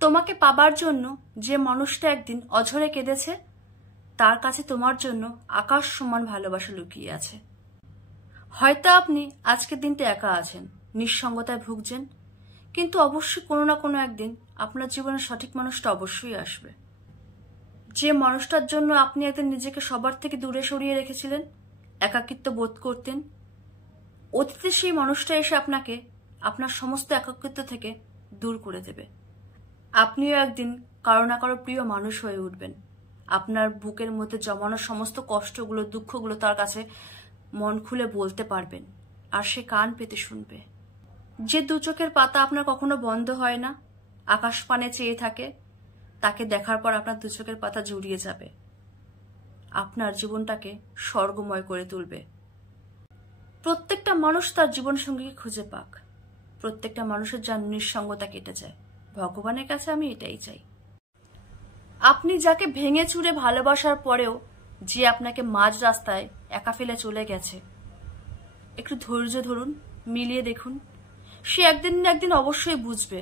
তোমাকে পাবার জন্য যে মানুষটা একদিন অঝরে কেঁদেছে, তার কাছে তোমার জন্য আকাশ সমান ভালোবাসা লুকিয়ে আছে। হয়তো আপনি আজকের দিনটা একা আছেন, নিঃসঙ্গতায় ভুগছেন, কিন্তু অবশ্যই কোনো না কোনো একদিন আপনার জীবনে সঠিক মানুষটা অবশ্যই আসবে। যে মানুষটার জন্য আপনি একদিন নিজেকে সবার থেকে দূরে সরিয়ে রেখেছিলেন, একাকিত্ব বোধ করতেন, অতীতে সেই মানুষটা এসে আপনাকে আপনার সমস্ত একাকিত্ব থেকে দূর করে দেবে। আপনিও একদিন কারো না কারো প্রিয় মানুষ হয়ে উঠবেন। আপনার বুকের মধ্যে জমানো সমস্ত কষ্টগুলো, দুঃখগুলো তার কাছে মন খুলে বলতে পারবেন, আর সে কান পেতে শুনবে। যে দু চোখের পাতা আপনার কখনো বন্ধ হয় না, আকাশ পানে চেয়ে থাকে, তাকে দেখার পর আপনার দু চোখের পাতা জুড়িয়ে যাবে, আপনার জীবনটাকে স্বর্গময় করে তুলবে। প্রত্যেকটা মানুষ তার জীবনসঙ্গীকে খুঁজে পাক, প্রত্যেকটা মানুষের যার নিঃসঙ্গতা কেটে যায়। ভগবানের কাছে আমি এটাই চাই। আপনি যাকে ভেঙে চুরে ভালোবাসার পরেও যে আপনাকে মাঝ রাস্তায় একা ফেলে চলে গেছে, একটু ধৈর্য ধরুন, মিলিয়ে দেখুন। সে একদিন না একদিন অবশ্যই বুঝবে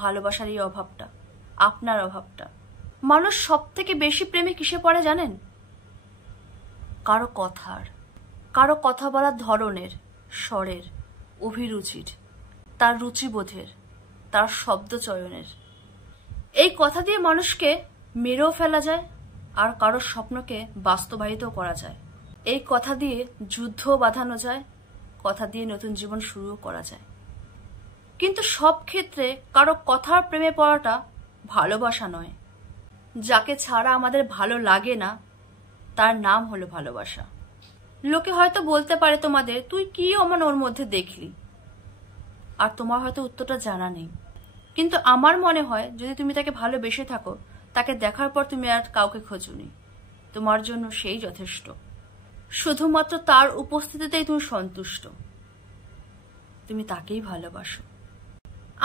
ভালোবাসার এই অভাবটা, আপনার অভাবটা। মানুষ সব থেকে বেশি প্রেমে কিসে পড়ে জানেন? কারো কথা বলার ধরনের, স্বরের, অভিরুচির, তার রুচিবোধের, তার শব্দ চয়নের। এই কথা দিয়ে মানুষকে মেরেও ফেলা যায়, আর কারো স্বপ্নকে বাস্তবায়িতও করা যায়। এই কথা দিয়ে যুদ্ধও বাঁধানো যায়, কথা দিয়ে নতুন জীবন শুরুও করা যায়। কিন্তু সব ক্ষেত্রে কারো কথার প্রেমে পড়াটা ভালোবাসা নয়। যাকে ছাড়া আমাদের ভালো লাগে না, তার নাম হলো ভালোবাসা। লোকে হয়তো বলতে পারে তোমাদের, তুই কি অমন ওর মধ্যে দেখলি, আর তোমার হয়তো উত্তরটা জানা নেই। কিন্তু আমার মনে হয় যদি তুমি তাকে ভালোবেসে থাকো, তাকে দেখার পর তুমি আর কাউকে খোঁজোনি, তোমার জন্য সেই যথেষ্ট। শুধুমাত্র তার উপস্থিতিতেই তুমি সন্তুষ্ট, তুমি তাকেই ভালোবাসো।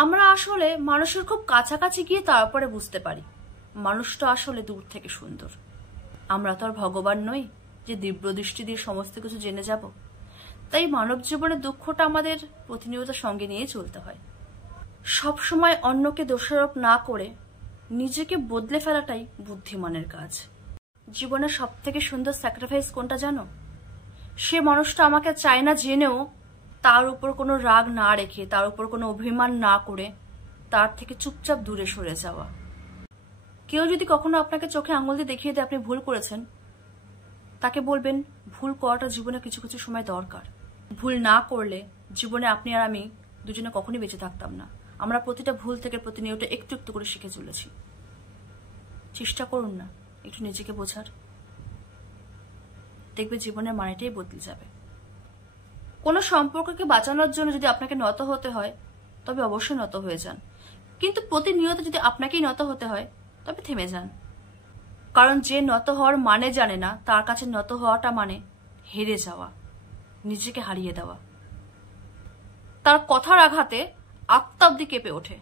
আমরা আসলে মানুষের খুব কাছাকাছি গিয়ে তারপরে বুঝতে পারি মানুষটা আসলে দূর থেকে সুন্দর। আমরা তো আর ভগবান নই যে দিব্য দৃষ্টি দিয়ে সমস্ত কিছু জেনে যাব। তাই মানব জীবনের দুঃখটা আমাদের প্রতিনিয়ত সঙ্গে নিয়ে চলতে হয়। সবসময় অন্যকে দোষারোপ না করে নিজেকে বদলে ফেলাটাই বুদ্ধিমানের কাজ। জীবনের সব থেকে সুন্দর স্যাক্রিফাইস কোনটা জানো? সে মানুষটা আমাকে চায় না জেনেও তার উপর কোনো রাগ না রেখে, তার উপর কোনো অভিমান না করে তার থেকে চুপচাপ দূরে সরে যাওয়া। কেউ যদি কখনো আপনাকে চোখে আঙুল দিয়ে দেখিয়ে দেয় আপনি ভুল করেছেন, তাকে বলবেন ভুল করাটা জীবনে কিছু কিছু সময় দরকার। ভুল না করলে জীবনে আপনি আর আমি দুজনে কখনই বেঁচে থাকতাম না। আমরা প্রতিটা ভুল থেকে প্রতিনিয়ত একটু একটু করে শিখে চলেছি। চেষ্টা করুন না একটু নিজেকে বোঝার, দেখবে জীবনের মানেটাই বদলে যাবে। কোনো সম্পর্ককে বাঁচানোর জন্য যদি আপনাকে নত হতে হয়, তবে অবশ্যই নত হয়ে যান। কিন্তু প্রতিনিয়ত যদি আপনাকেই নত হতে হয়, তবে থেমে যান। কারণ যে নত হওয়ার মানে জানে না, তার কাছে নত হওয়াটা মানে হেরে যাওয়া, নিজেকে হারিয়ে দেওয়া। তার কথার আঘাতে আত্মা অব্দি কেঁপে ওঠে,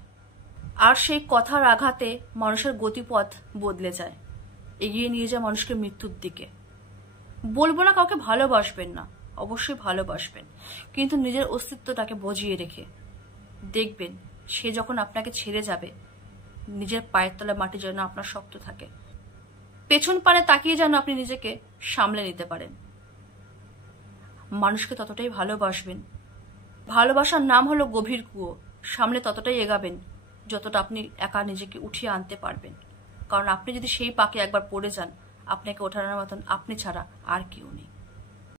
আর সেই কথার আঘাতে মানুষের গতিপথ বদলে যায়, এগিয়ে নিয়ে যায় মানুষকে মৃত্যুর দিকে। বলবো না কাউকে ভালোবাসবেন না, অবশ্যই ভালোবাসবেন, কিন্তু নিজের অস্তিত্বটাকে বজিয়ে রেখে। দেখবেন সে যখন আপনাকে ছেড়ে যাবে, নিজের পায়ের তলায় মাটি যেন আপনার শক্ত থাকে, পেছন পানে তাকিয়ে যেন আপনি নিজেকে সামলে নিতে পারেন। মানুষকে ততটাই ভালোবাসবেন, ভালোবাসার নাম হলো গভীর কুয়ো, সামনে ততটাই এগাবেন যতটা আপনি একা নিজেকে উঠিয়ে আনতে পারবেন। কারণ আপনি যদি সেই পাকে একবার পড়ে যান, আপনাকে ওঠানোর মতন আপনি ছাড়া আর কেউ নেই।